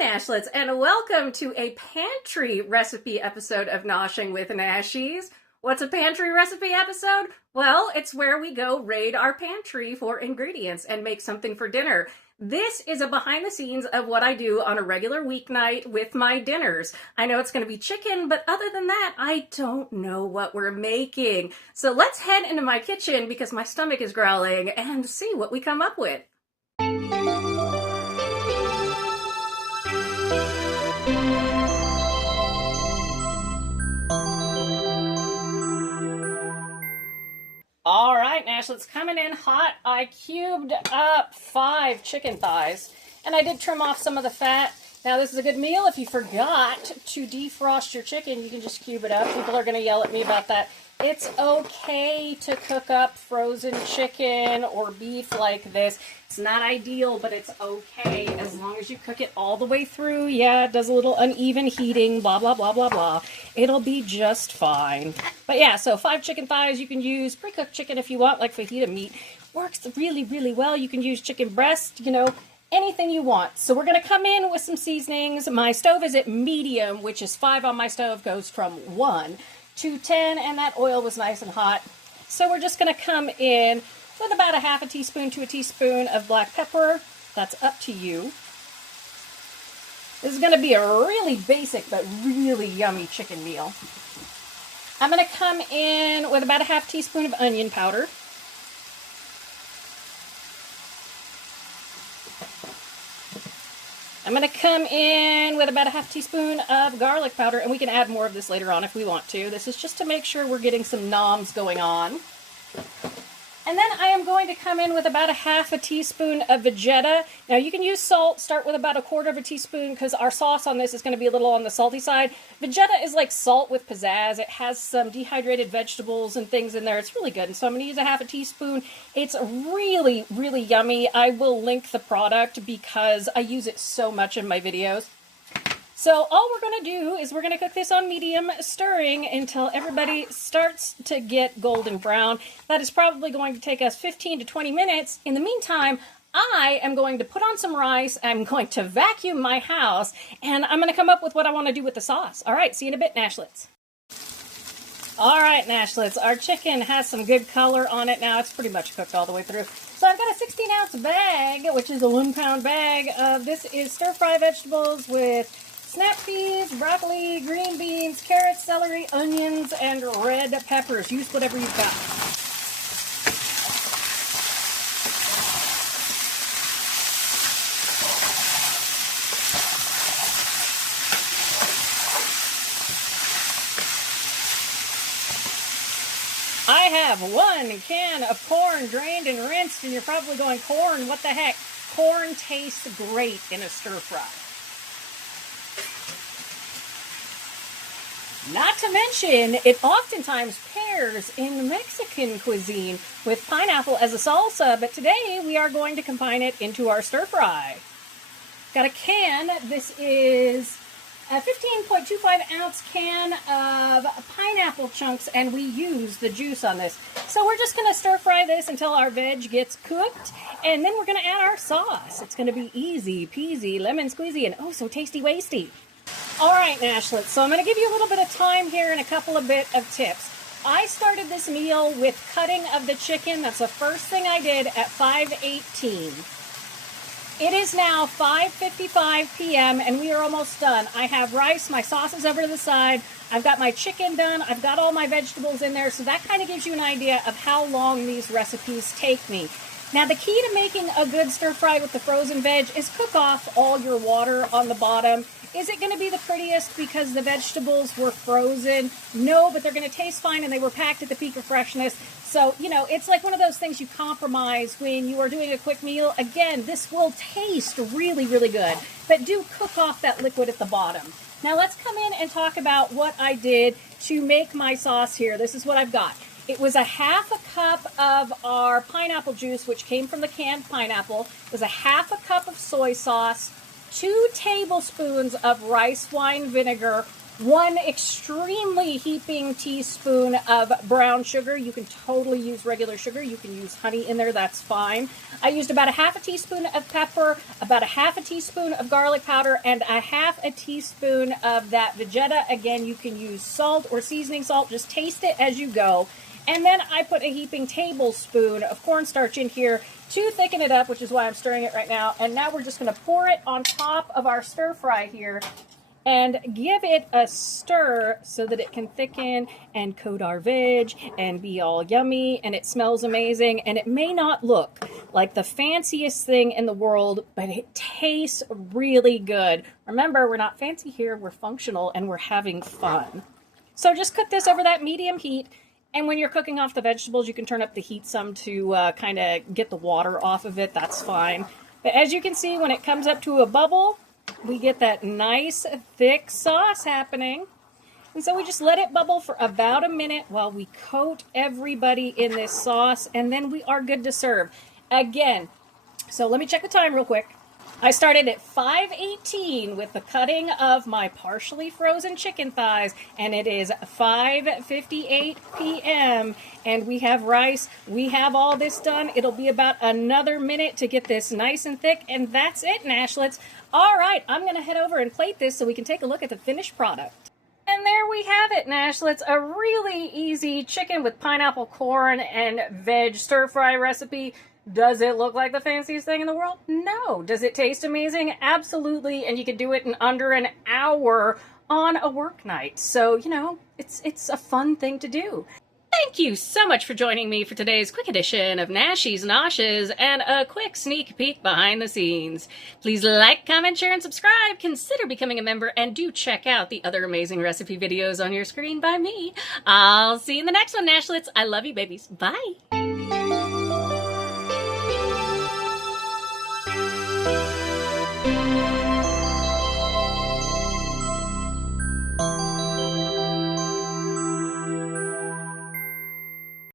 Nashlets, and welcome to a pantry recipe episode of Noshing with Nashies. What's a pantry recipe episode? Well, it's where we go raid our pantry for ingredients and make something for dinner. This is a behind the scenes of what I do on a regular weeknight with my dinners. I know it's going to be chicken, but other than that, I don't know what we're making. So let's head into my kitchen because my stomach is growling and see what we come up with. All right, Nashlets, coming in hot. I cubed up 5 chicken thighs, and I did trim off some of the fat. Now, this is a good meal. If you forgot to defrost your chicken, you can just cube it up. People are going to yell at me about that. It's okay to cook up frozen chicken or beef like this. It's not ideal, but it's okay as long as you cook it all the way through. Yeah, it does a little uneven heating, blah, blah, blah, blah, blah. It'll be just fine. But yeah, so 5 chicken thighs. You can use pre-cooked chicken if you want, like fajita meat. Works really, really well. You can use chicken breast, anything you want. So we're going to come in with some seasonings. My stove is at medium, which is 5 on my stove, goes from 1 to 10, and that oil was nice and hot. So we're just going to come in with about a half a teaspoon to a teaspoon of black pepper. That's up to you. This is going to be a really basic but really yummy chicken meal. I'm going to come in with about a half teaspoon of onion powder. I'm going to come in with about a half teaspoon of garlic powder, and we can add more of this later on if we want to. This is just to make sure we're getting some noms going on. And then I am going to come in with about a half a teaspoon of Vegeta. Now you can use salt, start with about a quarter of a teaspoon because our sauce on this is going to be a little on the salty side. Vegeta is like salt with pizzazz. It has some dehydrated vegetables and things in there. It's really good. And so I'm going to use a half a teaspoon. It's really, really yummy. I will link the product because I use it so much in my videos. So all we're going to do is we're going to cook this on medium, stirring until everybody starts to get golden brown. That is probably going to take us 15 to 20 minutes. In the meantime, I am going to put on some rice, I'm going to vacuum my house, and I'm going to come up with what I want to do with the sauce. All right, see you in a bit, Nashlets. All right, Nashlets, our chicken has some good color on it now. It's pretty much cooked all the way through. So I've got a 16-ounce bag, which is a 1-pound bag of this is stir-fry vegetables with snap peas, broccoli, green beans, carrots, celery, onions, and red peppers. Use whatever you've got. I have 1 can of corn drained and rinsed, and you're probably going, corn, what the heck? Corn tastes great in a stir-fry. Not to mention, it oftentimes pairs in Mexican cuisine with pineapple as a salsa, but today we are going to combine it into our stir-fry. Got a can. This is a 15.25-ounce can of pineapple chunks, and we use the juice on this. So we're just going to stir-fry this until our veg gets cooked, and then we're going to add our sauce. It's going to be easy peasy, lemon squeezy, and oh, so tasty-wasty. All right, Nashlets, so I'm going to give you a little bit of time here and a couple of bit of tips. I started this meal with cutting of the chicken. That's the first thing I did at 5:18. It is now 5:55 p.m. and we are almost done. I have rice, my sauce is over to the side. I've got my chicken done. I've got all my vegetables in there, so that kind of gives you an idea of how long these recipes take me. Now, the key to making a good stir-fry with the frozen veg is cook off all your water on the bottom. Is it going to be the prettiest because the vegetables were frozen? No, but they're going to taste fine and they were packed at the peak of freshness. So, it's like one of those things you compromise when you are doing a quick meal. Again, this will taste really, really good, but do cook off that liquid at the bottom. Now, let's come in and talk about what I did to make my sauce here. This is what I've got. It was a half a cup of our pineapple juice, which came from the canned pineapple. It was a half a cup of soy sauce, 2 tablespoons of rice wine vinegar, 1 extremely heaping teaspoon of brown sugar. You can totally use regular sugar. You can use honey in there, that's fine. I used about a 1/2 teaspoon of pepper, about a 1/2 teaspoon of garlic powder, and a 1/2 teaspoon of that Vegeta. Again, you can use salt or seasoning salt. Just taste it as you go. And then I put a heaping tablespoon of cornstarch in here to thicken it up, which is why I'm stirring it right now. And now we're just going to pour it on top of our stir fry here and give it a stir so that it can thicken and coat our veg and be all yummy, and it smells amazing, and it may not look like the fanciest thing in the world, but it tastes really good. Remember, we're not fancy here, we're functional, and we're having fun. So just cook this over that medium heat, and when you're cooking off the vegetables, you can turn up the heat some to kind of get the water off of it, that's fine. But as you can see, when it comes up to a bubble, we get that nice thick sauce happening. And so we just let it bubble for about a minute while we coat everybody in this sauce, and then we are good to serve. Again, so let me check the time real quick. I started at 5:18 with the cutting of my partially frozen chicken thighs, and it is 5:58 p.m. and we have rice. We have all this done. It'll be about another minute to get this nice and thick, and that's it, Nashlets. All right, I'm going to head over and plate this so we can take a look at the finished product. And there we have it, Nashlets, a really easy chicken with pineapple, corn, and veg stir-fry recipe. Does it look like the fanciest thing in the world? No. Does it taste amazing? Absolutely, and you can do it in under an hour on a work night. So, you know, it's a fun thing to do. Thank you so much for joining me for today's quick edition of Nashies, Nashes, and a quick sneak peek behind the scenes. Please like, comment, share, and subscribe. Consider becoming a member, and do check out the other amazing recipe videos on your screen by me. I'll see you in the next one, Nashlets. I love you, babies. Bye.